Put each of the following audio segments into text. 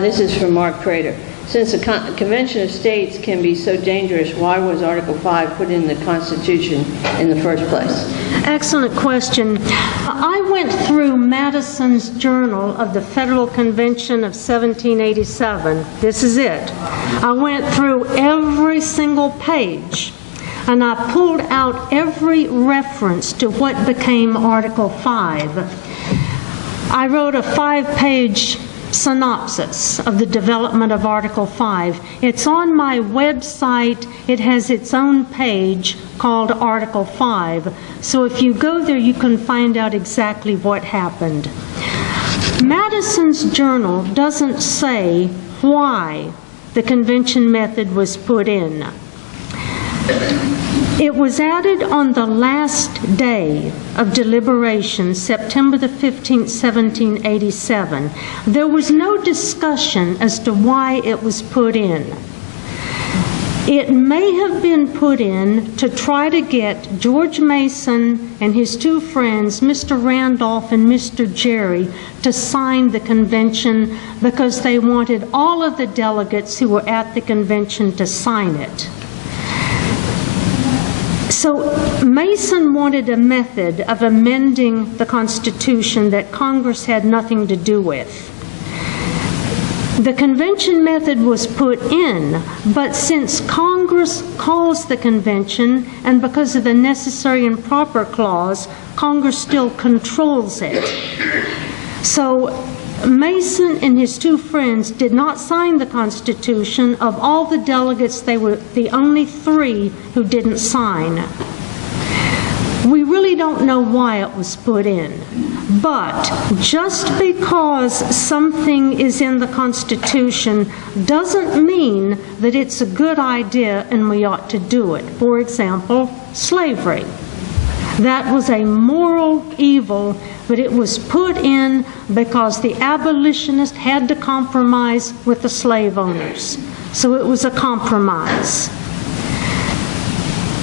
This is from Mark Prater. Since the Convention of States can be so dangerous, why was Article 5 put in the Constitution in the first place? Excellent question. I went through Madison's Journal of the Federal Convention of 1787. This is it. I went through every single page, and I pulled out every reference to what became Article 5. I wrote a 5-page synopsis of the development of Article 5. It's on my website. It has its own page called Article 5. So if you go there, you can find out exactly what happened. Madison's Journal doesn't say why the convention method was put in. It was added on the last day of deliberation, September the 15th, 1787. There was no discussion as to why it was put in. It may have been put in to try to get George Mason and his two friends, Mr. Randolph and Mr. Gerry, to sign the convention because they wanted all of the delegates who were at the convention to sign it. So Mason wanted a method of amending the Constitution that Congress had nothing to do with. The convention method was put in, but since Congress calls the convention, and because of the necessary and proper clause, Congress still controls it. So Mason and his two friends did not sign the Constitution. Of all the delegates, they were the only 3 who didn't sign. We really don't know why it was put in. But just because something is in the Constitution doesn't mean that it's a good idea and we ought to do it. For example, slavery. That was a moral evil, but it was put in because the abolitionists had to compromise with the slave owners. So it was a compromise.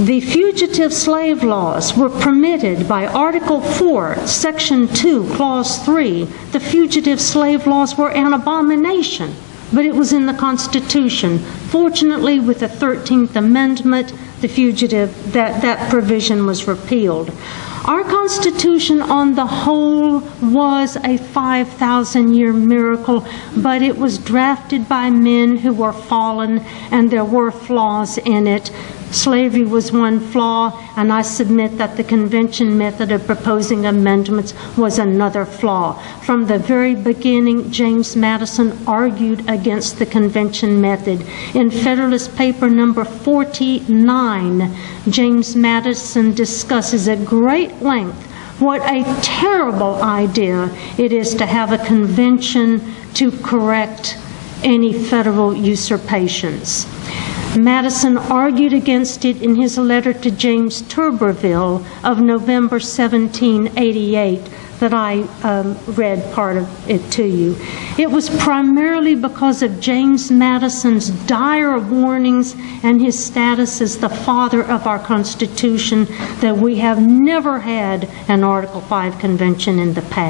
The fugitive slave laws were permitted by Article 4, Section 2, Clause 3. The fugitive slave laws were an abomination, but it was in the Constitution. Fortunately, with the 13th Amendment, that provision was repealed. Our Constitution on the whole was a 5,000-year miracle, but it was drafted by men who were fallen, and there were flaws in it. Slavery was one flaw, and I submit that the convention method of proposing amendments was another flaw. From the very beginning, James Madison argued against the convention method. In Federalist Paper number 49, James Madison discusses at great length what a terrible idea it is to have a convention to correct any federal usurpations. Madison argued against it in his letter to James Turberville of November 1788 that I read part of it to you. It was primarily because of James Madison's dire warnings and his status as the father of our Constitution that we have never had an Article 5 convention in the past.